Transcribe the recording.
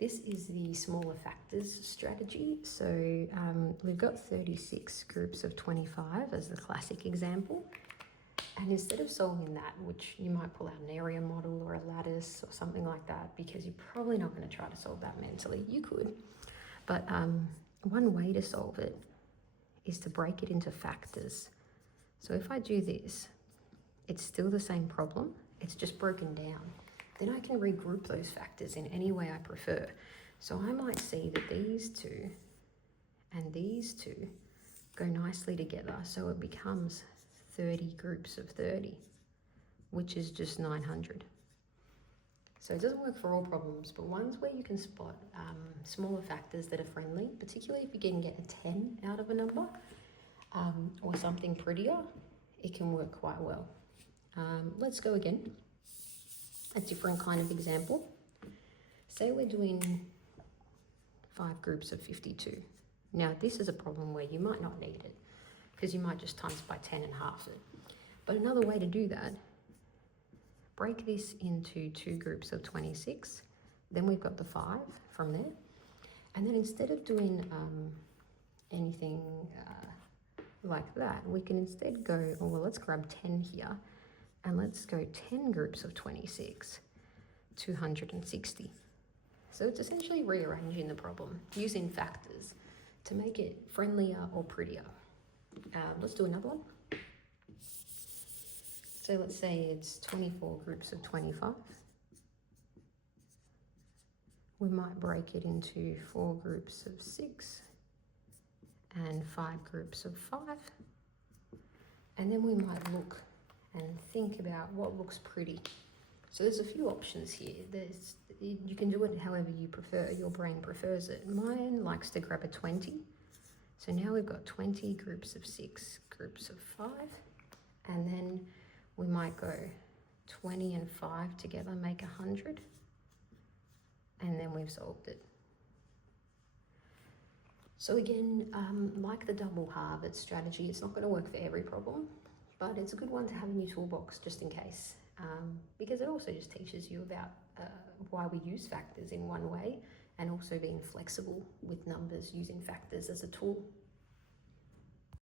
This is the smaller factors strategy. So we've got 36 groups of 25 as the classic example. And instead of solving that, which you might pull out an area model or a lattice or something like that, because you're probably not going to try to solve that mentally. You could. But one way to solve it is to break it into factors. So if I do this, it's still the same problem. It's just broken down. Then I can regroup those factors in any way I prefer. So I might see that these two and these two go nicely together. So it becomes 30 groups of 30, which is just 900. So it doesn't work for all problems, but ones where you can spot smaller factors that are friendly, particularly if you can get a 10 out of a number or something prettier, it can work quite well. Let's go again. A different kind of example. Say we're doing 5 groups of 52. Now this is a problem where you might not need it because you might just times by 10 and half it. But another way to do that, break this into 2 groups of 26. Then we've got the 5 from there. And then instead of doing anything like that, we can instead go, oh, well, let's grab 10 here. And let's go 10 groups of 26, 260. So it's essentially rearranging the problem using factors to make it friendlier or prettier. Let's do another one. So let's say it's 24 groups of 25. We might break it into 4 groups of 6 and 5 groups of 5. And then we might look and think about what looks pretty. So there's a few options here. You can do it however you prefer, your brain prefers it. Mine likes to grab a 20. So now we've got 20 groups of 6, groups of 5, and then we might go 20 and 5 together, make 100, and then we've solved it. So again, like the double Harvard strategy, it's not going to work for every problem, but it's a good one to have in your toolbox just in case, because it also just teaches you about why we use factors in one way and also being flexible with numbers using factors as a tool.